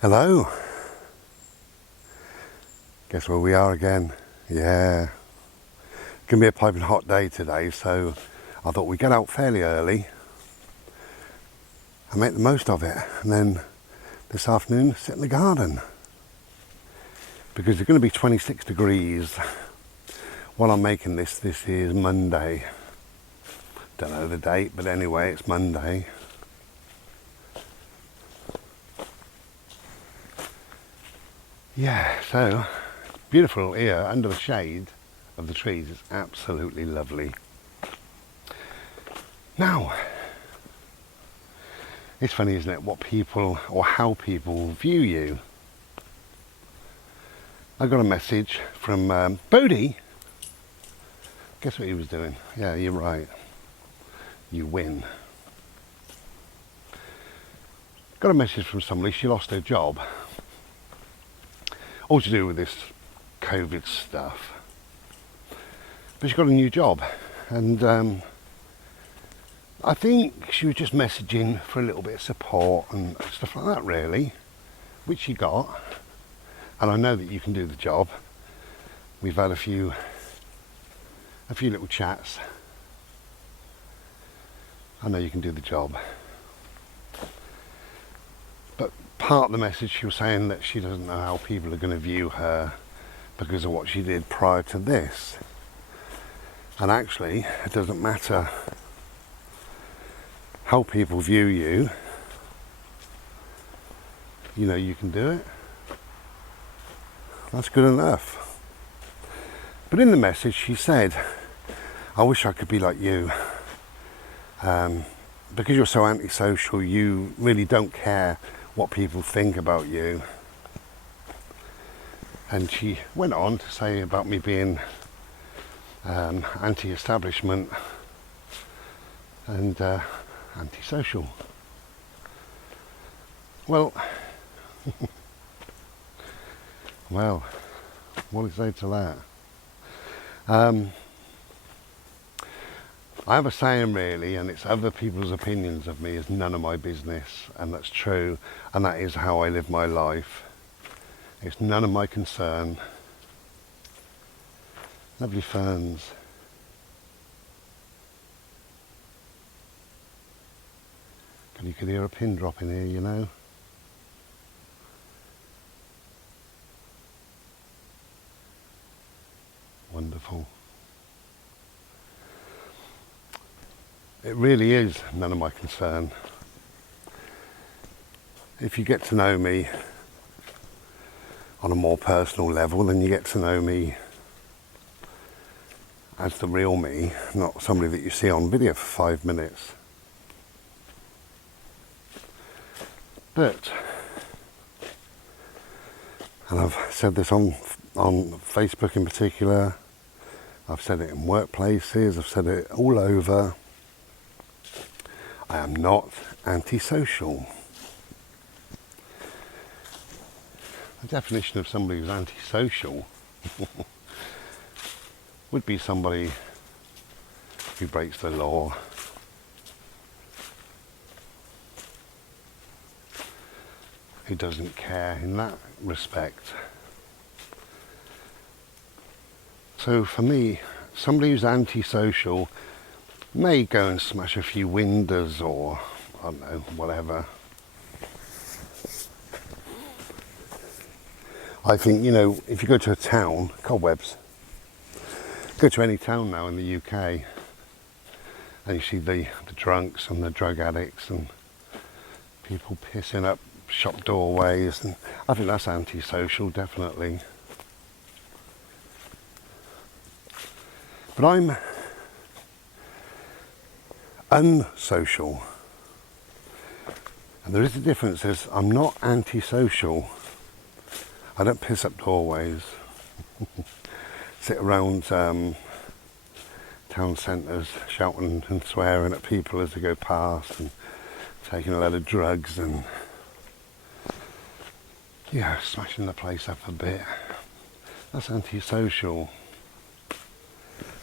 Hello. Guess where we are again? Yeah. Gonna be a piping hot day today, so I thought we'd get out fairly early and make the most of it. And then this afternoon, sit in the garden. Because it's going to be 26 degrees while I'm making this. This is Monday. Don't know the date, but anyway, it's Monday. Yeah, so beautiful here under the shade of the trees. It's absolutely lovely. Now, it's funny, isn't it, what people or how people view you. I got a message from Bodie. Guess what he was doing? Yeah, you're right. You win. Got a message from somebody. She lost her job. All to do with this COVID stuff. But she got a new job. And I think she was just messaging for a little bit of support and stuff like that, really. Which she got. And I know that you can do the job. We've had a few little chats. I know you can do the job. But part of the message, she was saying that she doesn't know how people are going to view her because of what she did prior to this. And actually, it doesn't matter how people view you. You know you can do it. That's good enough. But in the message, she said, I wish I could be like you. Because you're so antisocial, you really don't care what people think about you. And she went on to say about me being anti-establishment and antisocial. Well, well, what do you say to that? I have a saying, really, and it's other people's opinions of me is none of my business, and that's true, and that is how I live my life. It's none of my concern. Lovely ferns. God, you could hear a pin drop in here, you know. Wonderful. It really is none of my concern. If you get to know me on a more personal level, then you get to know me as the real me, not somebody that you see on video for 5 minutes. But, and I've said this on Facebook in particular, I've said it in workplaces, I've said it all over, I am not antisocial. The definition of somebody who's antisocial would be somebody who breaks the law, who doesn't care in that respect. So for me, somebody who's antisocial may go and smash a few windows or, I don't know, whatever. I think, you know, if you go to a town, cobwebs, go to any town now in the UK and you see the drunks and the drug addicts and people pissing up shop doorways, and I think that's antisocial, definitely. But I'm unsocial, and there is a difference. I'm not antisocial. I don't piss up doorways, sit around town centres shouting and swearing at people as they go past and taking a load of drugs and smashing the place up a bit. That's antisocial.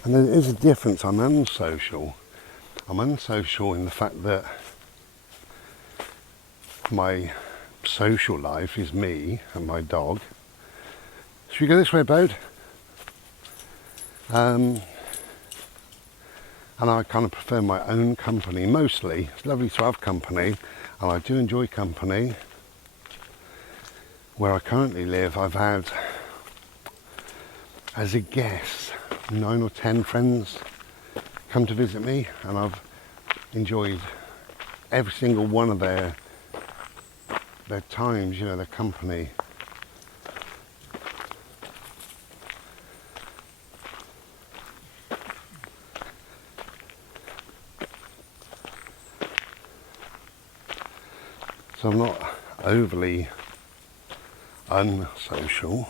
And there is a difference. I'm unsocial. I'm unsocial in the fact that my social life is me and my dog. Should we go this way, Bode? And I kind of prefer my own company mostly. It's lovely to have company, and I do enjoy company. Where I currently live, I've had, as a guess, 9 or 10 friends come to visit me, and I've enjoyed every single one of their times, their company. So I'm not overly unsocial,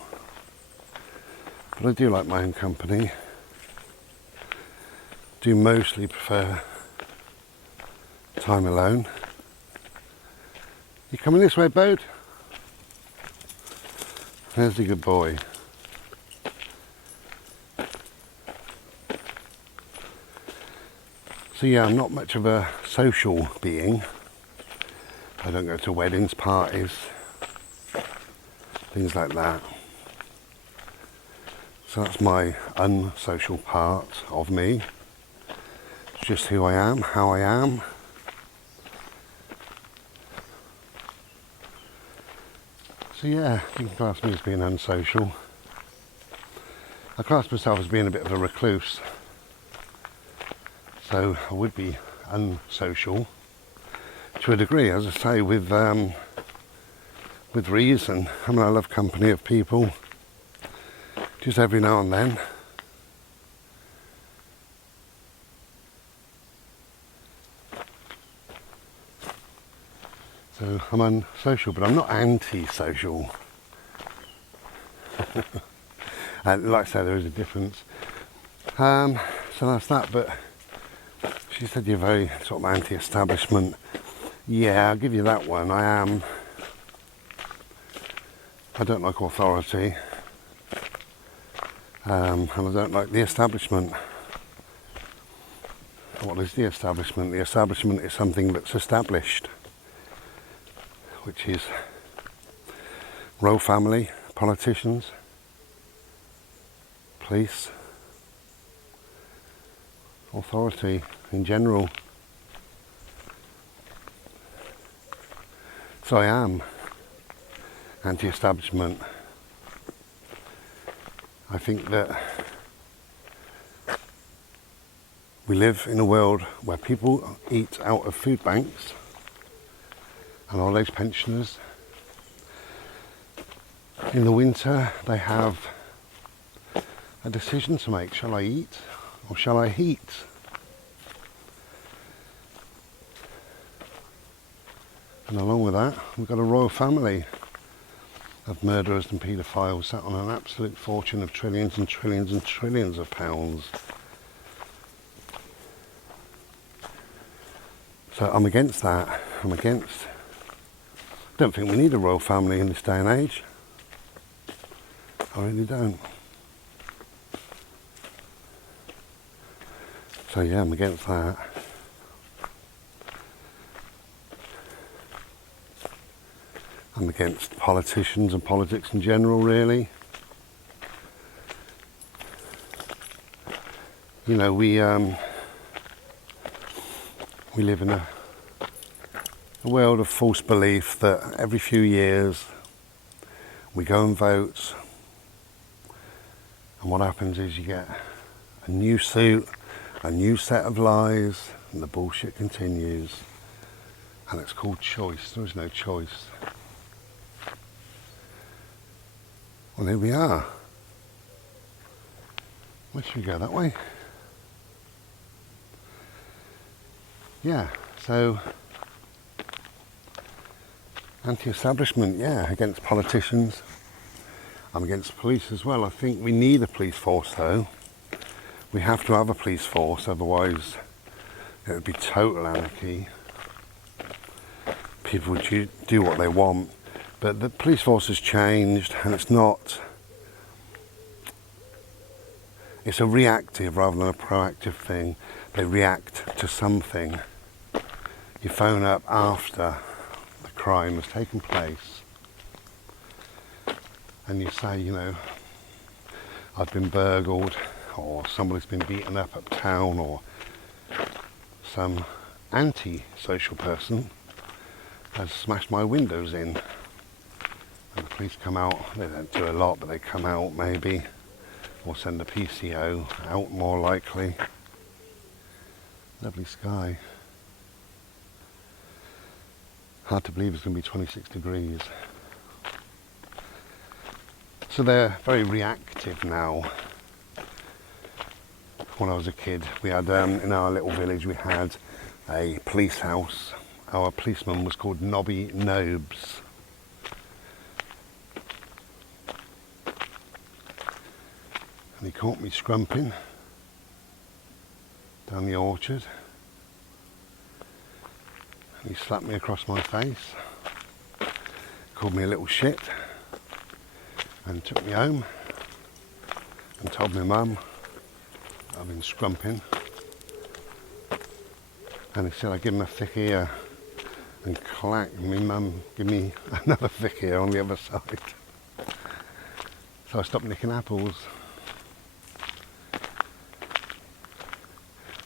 but I do like my own company. Do mostly prefer time alone. You coming this way, Bode? There's the good boy. So yeah, I'm not much of a social being. I don't go to weddings, parties, things like that. So that's my unsocial part of me. It's just who I am, how I am. So yeah, you can class me as being unsocial. I class myself as being a bit of a recluse. So I would be unsocial to a degree, as I say, with reason. I mean, I love company of people, just every now and then. So I'm unsocial, but I'm not antisocial. And like I say, there is a difference. So that's that, but she said you're very sort of anti-establishment. Yeah, I'll give you that one. I am. I don't like authority. And I don't like the establishment. What is the establishment? The establishment is something that's established, which is royal family, politicians, police, authority in general. So I am anti-establishment. I think that we live in a world where people eat out of food banks and old age pensioners. In the winter, they have a decision to make. Shall I eat or shall I heat? And along with that, we've got a royal family of murderers and paedophiles sat on an absolute fortune of trillions and trillions and trillions of pounds. So I'm against that. I don't think we need a royal family in this day and age. I really don't. So yeah, I'm against that. I'm against politicians and politics in general, really. We live in a world of false belief that every few years we go and vote, and what happens is you get a new suit, a new set of lies, and the bullshit continues. And it's called choice. There is no choice. Well, here we are. Where should we go? That way? Yeah, so anti-establishment, yeah, against politicians. I'm against police as well. I think we need a police force, though. We have to have a police force, otherwise it would be total anarchy. People would do what they want. But the police force has changed, and it's a reactive rather than a proactive thing. They react to something. You phone up after the crime has taken place, and you say, you know, I've been burgled, or somebody's been beaten up uptown, or some antisocial person has smashed my windows in, and the police come out. They don't do a lot, but they come out maybe, or send a PCO out more likely. Lovely sky. Hard to believe it's going to be 26 degrees. So they're very reactive now. When I was a kid, we had, in our little village, we had a police house. Our policeman was called Nobby Nobes. And he caught me scrumping down the orchard. And he slapped me across my face, called me a little shit, and took me home and told my mum I've been scrumping. And he said I'd give him a thick ear, and clack, my mum give me another thick ear on the other side. So I stopped nicking apples.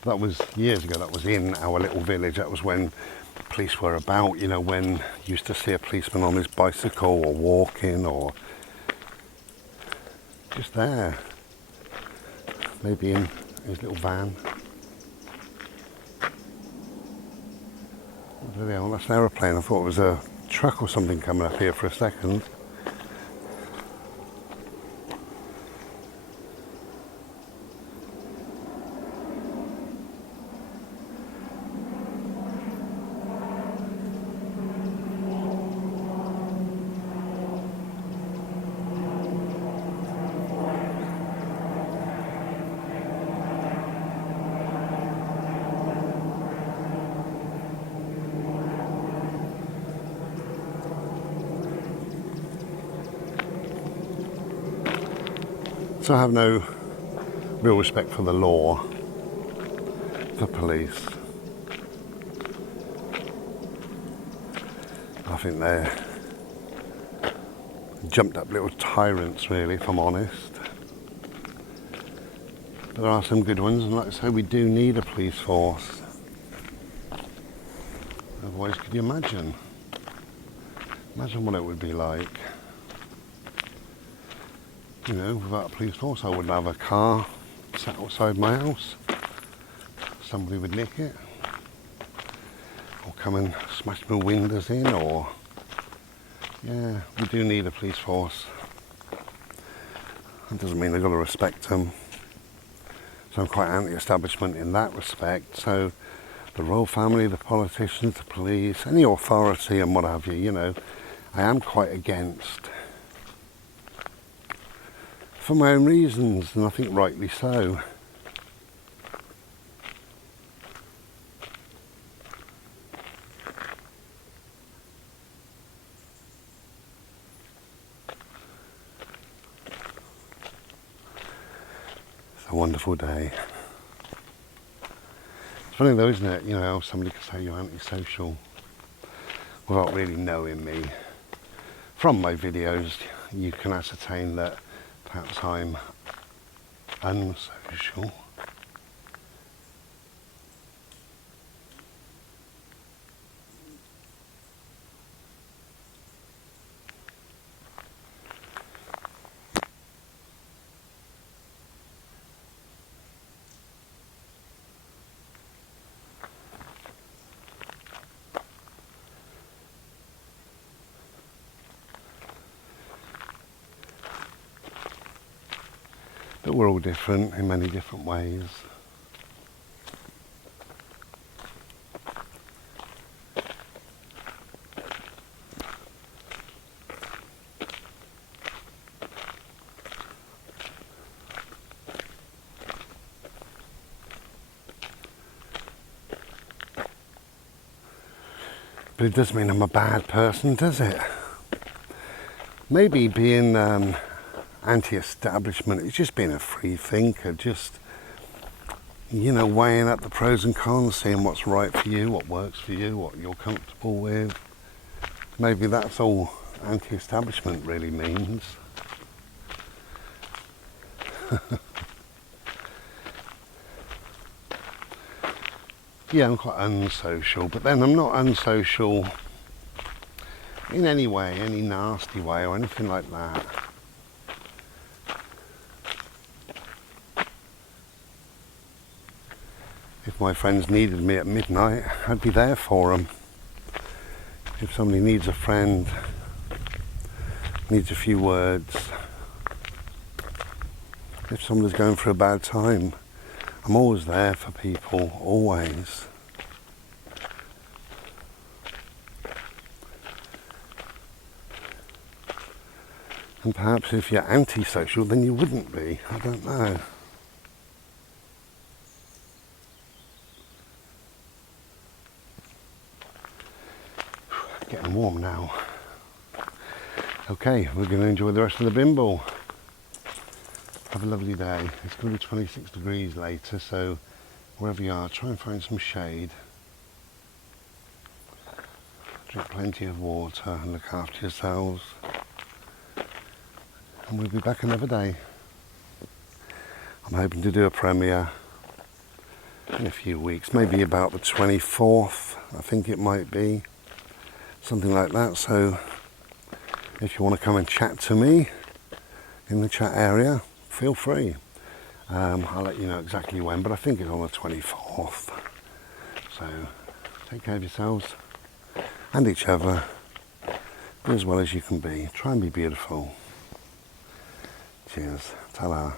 That was years ago. That was in our little village. That was when police were about, you know, when you used to see a policeman on his bicycle or walking or just there, maybe in his little van. Bloody hell, that's an aeroplane. I thought it was a truck or something coming up here for a second. So I have no real respect for the law, for police. I think they're jumped up little tyrants, really, if I'm honest. But there are some good ones, and like I say, we do need a police force. Otherwise, could you imagine? Imagine what it would be like. You know, without a police force, I wouldn't have a car sat outside my house. Somebody would nick it, or come and smash my windows in, or... Yeah, we do need a police force. That doesn't mean I've got to respect them. So I'm quite anti-establishment in that respect. So the royal family, the politicians, the police, any authority and what have you, you know, I am quite against. For my own reasons, and I think rightly so. It's a wonderful day. It's funny though, isn't it? You know, how somebody could say you're antisocial without really knowing me. From my videos, you can ascertain that perhaps I'm unsocial. But we're all different in many different ways. But it doesn't mean I'm a bad person, does it? Maybe being anti-establishment is just being a free thinker, just, you know, weighing up the pros and cons, seeing what's right for you, what works for you, what you're comfortable with. Maybe that's all anti-establishment really means. Yeah, I'm quite unsocial, but then I'm not unsocial in any way, any nasty way or anything like that. If my friends needed me at midnight, I'd be there for them. If somebody needs a friend, needs a few words, if somebody's going through a bad time, I'm always there for people, always. And perhaps if you're antisocial, then you wouldn't be. I don't know. Getting warm now. Okay, we're going to enjoy the rest of the bimble. Have a lovely day. It's going to be 26 degrees later, so wherever you are, try and find some shade. Drink plenty of water and look after yourselves. And we'll be back another day. I'm hoping to do a premiere in a few weeks, maybe about the 24th, I think it might be. Something like that, so if you want to come and chat to me in the chat area, feel free. I'll let you know exactly when, but I think it's on the 24th. So take care of yourselves and each other. Be as well as you can be. Try and be beautiful. Cheers. Ta-ra.